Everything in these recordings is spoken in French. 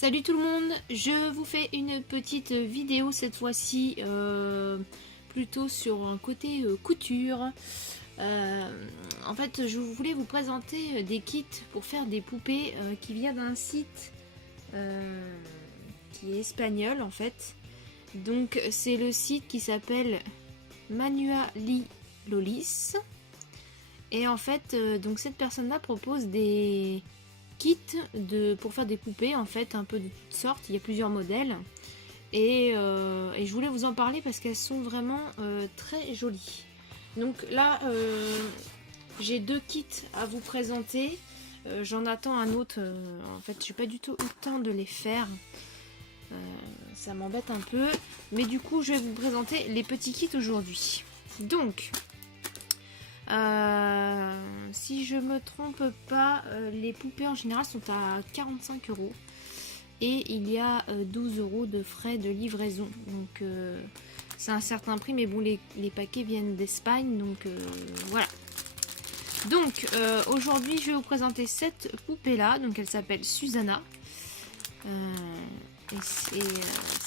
Salut tout le monde, je vous fais une petite vidéo cette fois-ci plutôt sur un côté couture. En fait, je voulais vous présenter des kits pour faire des poupées qui vient d'un site qui est espagnol en fait. Donc c'est le site qui s'appelle Manualilolis. Et en fait, donc cette personne-là propose des kits pour faire des poupées en fait, un peu de toutes sortes. Il y a plusieurs modèles et je voulais vous en parler parce qu'elles sont vraiment très jolies. Donc là, j'ai deux kits à vous présenter. J'en attends un autre. En fait, j'ai pas du tout eu le temps de les faire. Ça m'embête un peu, mais du coup, je vais vous présenter les petits kits aujourd'hui. Donc, si je me trompe pas, les poupées en général sont à 45 € et il y a 12 € de frais de livraison. Donc c'est un certain prix, mais bon, les paquets viennent d'Espagne, donc voilà. Donc aujourd'hui, je vais vous présenter cette poupée là. Donc elle s'appelle Susanna.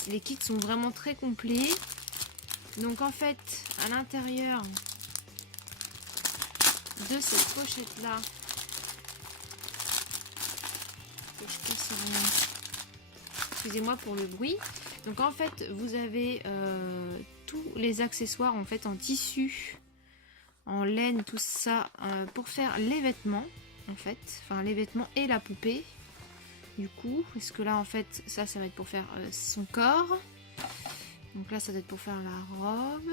Les kits sont vraiment très complets. Donc en fait, à l'intérieur de cette pochette là que je peux serrer. Excusez-moi pour le bruit. Donc en fait vous avez tous les accessoires en fait en tissu, en laine, tout ça pour faire les vêtements en fait, enfin les vêtements et la poupée du coup, parce que là en fait ça va être pour faire son corps. Donc là ça doit être pour faire la robe,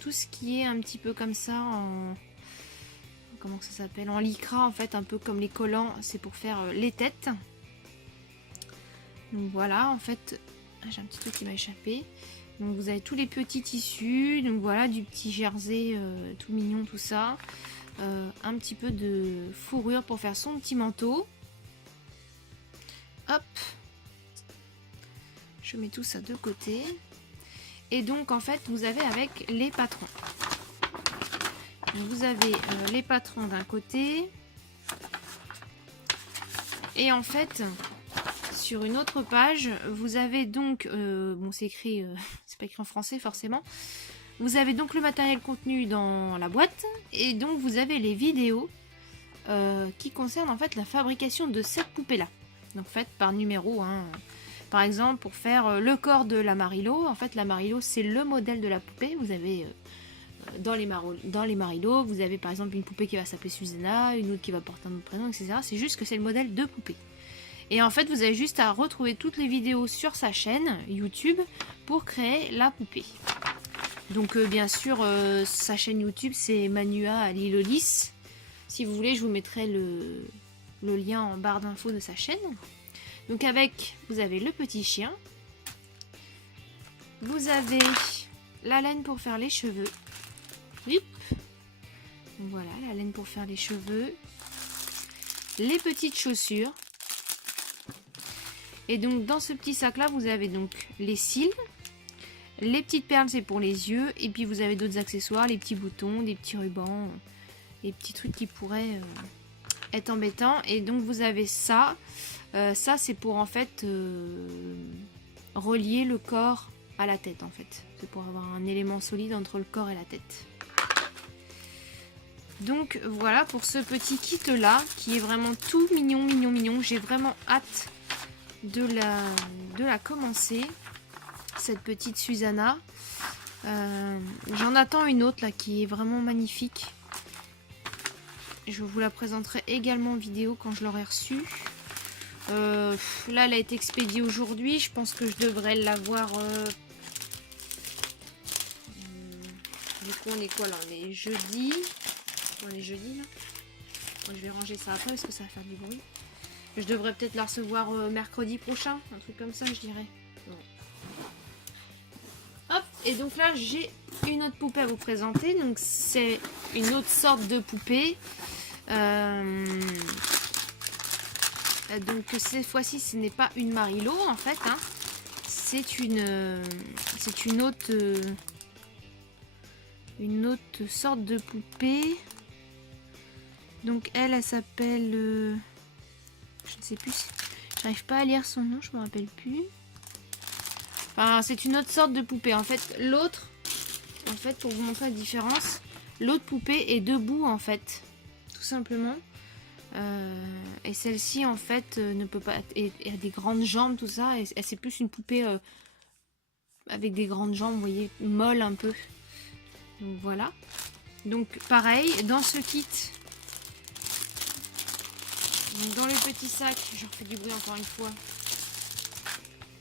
tout ce qui est un petit peu comme ça en comment que ça s'appelle, en lycra en fait, un peu comme les collants, c'est pour faire les têtes. Donc voilà, en fait, j'ai un petit truc qui m'a échappé. Donc vous avez tous les petits tissus, donc voilà, du petit jersey tout mignon, tout ça. Un petit peu de fourrure pour faire son petit manteau. Hop, je mets tout ça de côté. Et donc en fait, vous avez avec les patrons. Vous avez les patrons d'un côté et en fait sur une autre page vous avez donc bon c'est écrit c'est pas écrit en français forcément, vous avez donc le matériel contenu dans la boîte et donc vous avez les vidéos qui concernent en fait la fabrication de cette poupée là, donc faites par numéro hein. Par exemple pour faire le corps de la Marilo, en fait la Marilo c'est le modèle de la poupée. Vous avez dans les Marilo, vous avez par exemple une poupée qui va s'appeler Susanna, une autre qui va porter un autre prénom, etc. C'est juste que c'est le modèle de poupée. Et en fait, vous avez juste à retrouver toutes les vidéos sur sa chaîne YouTube pour créer la poupée. Donc bien sûr, sa chaîne YouTube c'est Manualilolis. Si vous voulez, je vous mettrai le lien en barre d'infos de sa chaîne. Donc avec, vous avez le petit chien. Vous avez la laine pour faire les cheveux. Hop. Voilà, la laine pour faire les cheveux. Les petites chaussures. Et donc dans ce petit sac là, vous avez donc les cils. Les petites perles, c'est pour les yeux. Et puis vous avez d'autres accessoires, les petits boutons, des petits rubans, les petits trucs qui pourraient être embêtants. Et donc vous avez ça. Ça c'est pour en fait relier le corps à la tête en fait. C'est pour avoir un élément solide entre le corps et la tête. Donc voilà pour ce petit kit là qui est vraiment tout mignon, mignon, mignon. J'ai vraiment hâte de la commencer, cette petite Susanna. J'en attends une autre là qui est vraiment magnifique. Je vous la présenterai également en vidéo quand je l'aurai reçue. Là elle a été expédiée aujourd'hui. Je pense que je devrais l'avoir. Du coup on est quoi là? On est jeudi. On est jeudi là. Bon, je vais ranger ça après parce que ça va faire du bruit. Je devrais peut-être la recevoir mercredi prochain, un truc comme ça je dirais. Bon. Hop, et donc là j'ai une autre poupée à vous présenter. Donc c'est une autre sorte de poupée. Donc cette fois-ci ce n'est pas une Marilo en fait. Hein. C'est une autre sorte de poupée. Donc elle s'appelle... je ne sais plus. J'arrive pas à lire son nom, je me rappelle plus. Enfin, c'est une autre sorte de poupée. En fait, l'autre, pour vous montrer la différence, l'autre poupée est debout, en fait. Tout simplement. Et celle-ci, en fait, ne peut pas... Et a des grandes jambes, tout ça. Et c'est plus une poupée avec des grandes jambes, vous voyez, molle un peu. Donc, voilà. Donc, pareil, dans ce kit... Donc, dans le petit sac, je refais du bruit encore une fois.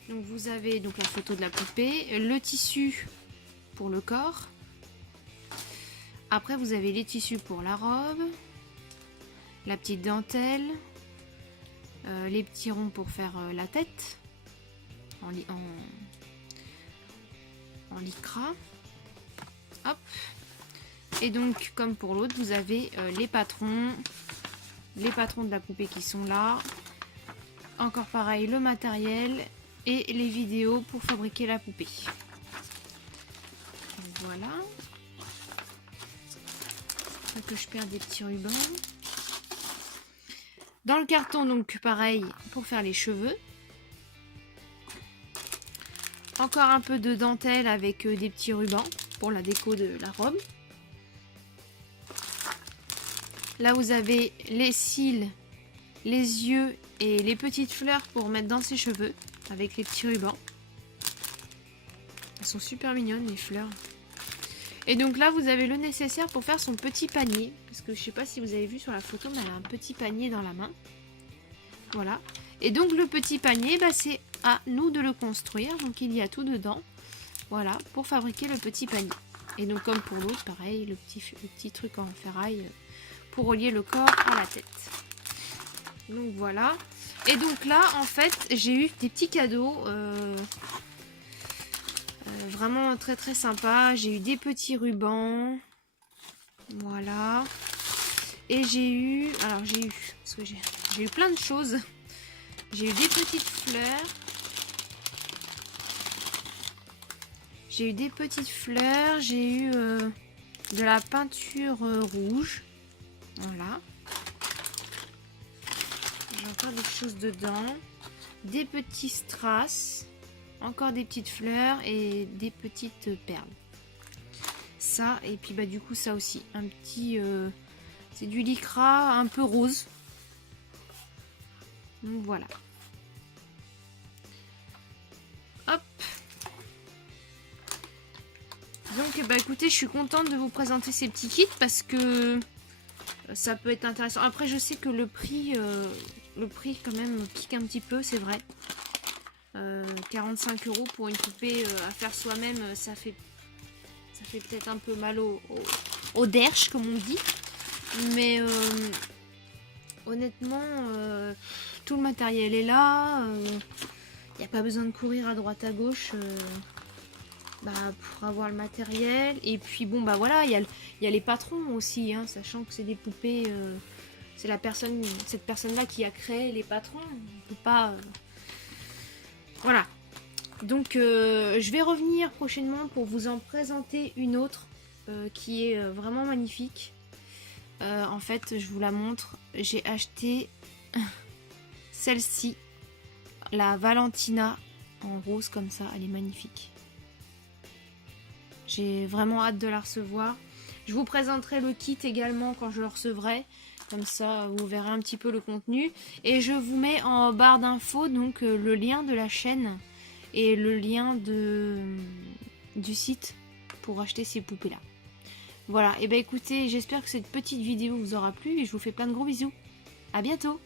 Donc vous avez donc la photo de la poupée, le tissu pour le corps. Après vous avez les tissus pour la robe, la petite dentelle, les petits ronds pour faire la tête en lycra. Hop. Et donc comme pour l'autre, vous avez les patrons de la poupée qui sont là. Encore pareil, le matériel et les vidéos pour fabriquer la poupée. Voilà. Faut que je perde des petits rubans. Dans le carton, donc pareil, pour faire les cheveux. Encore un peu de dentelle avec des petits rubans pour la déco de la robe. Là, vous avez les cils, les yeux et les petites fleurs pour mettre dans ses cheveux. Avec les petits rubans. Elles sont super mignonnes les fleurs. Et donc là vous avez le nécessaire pour faire son petit panier. Parce que je sais pas si vous avez vu sur la photo, mais elle a un petit panier dans la main. Voilà. Et donc le petit panier, bah, c'est à nous de le construire. Donc il y a tout dedans. Voilà, pour fabriquer le petit panier. Et donc comme pour l'autre, pareil, le petit truc en ferraille pour relier le corps à la tête. Donc voilà. Et donc là, en fait, j'ai eu des petits cadeaux vraiment très très sympas. J'ai eu des petits rubans. Voilà. Et j'ai eu... Alors parce que j'ai eu plein de choses. J'ai eu des petites fleurs. J'ai eu des petites fleurs. J'ai eu de la peinture rouge. Voilà. J'ai encore des choses dedans. Des petits strass. Encore des petites fleurs et des petites perles. Ça, et puis bah du coup ça aussi. Un petit... c'est du lycra un peu rose. Donc voilà. Hop. Donc bah écoutez, je suis contente de vous présenter ces petits kits parce que ça peut être intéressant. Après je sais que le prix quand même pique un petit peu, c'est vrai. 45 € pour une poupée à faire soi-même, ça fait peut-être un peu mal au derche comme on dit. Mais honnêtement, tout le matériel est là. Il n'y a pas besoin de courir à droite à gauche pour avoir le matériel. Et puis bon bah voilà, il y a les patrons aussi, hein, sachant que c'est des poupées. C'est cette personne-là qui a créé les patrons. On peut pas. Voilà. Donc je vais revenir prochainement pour vous en présenter une autre qui est vraiment magnifique. En fait, je vous la montre. J'ai acheté celle-ci, la Valentina en rose comme ça. Elle est magnifique. J'ai vraiment hâte de la recevoir. Je vous présenterai le kit également quand je le recevrai. Comme ça, vous verrez un petit peu le contenu. Et je vous mets en barre d'infos donc le lien de la chaîne et le lien du site pour acheter ces poupées-là. Voilà, et ben écoutez, j'espère que cette petite vidéo vous aura plu et je vous fais plein de gros bisous. À bientôt!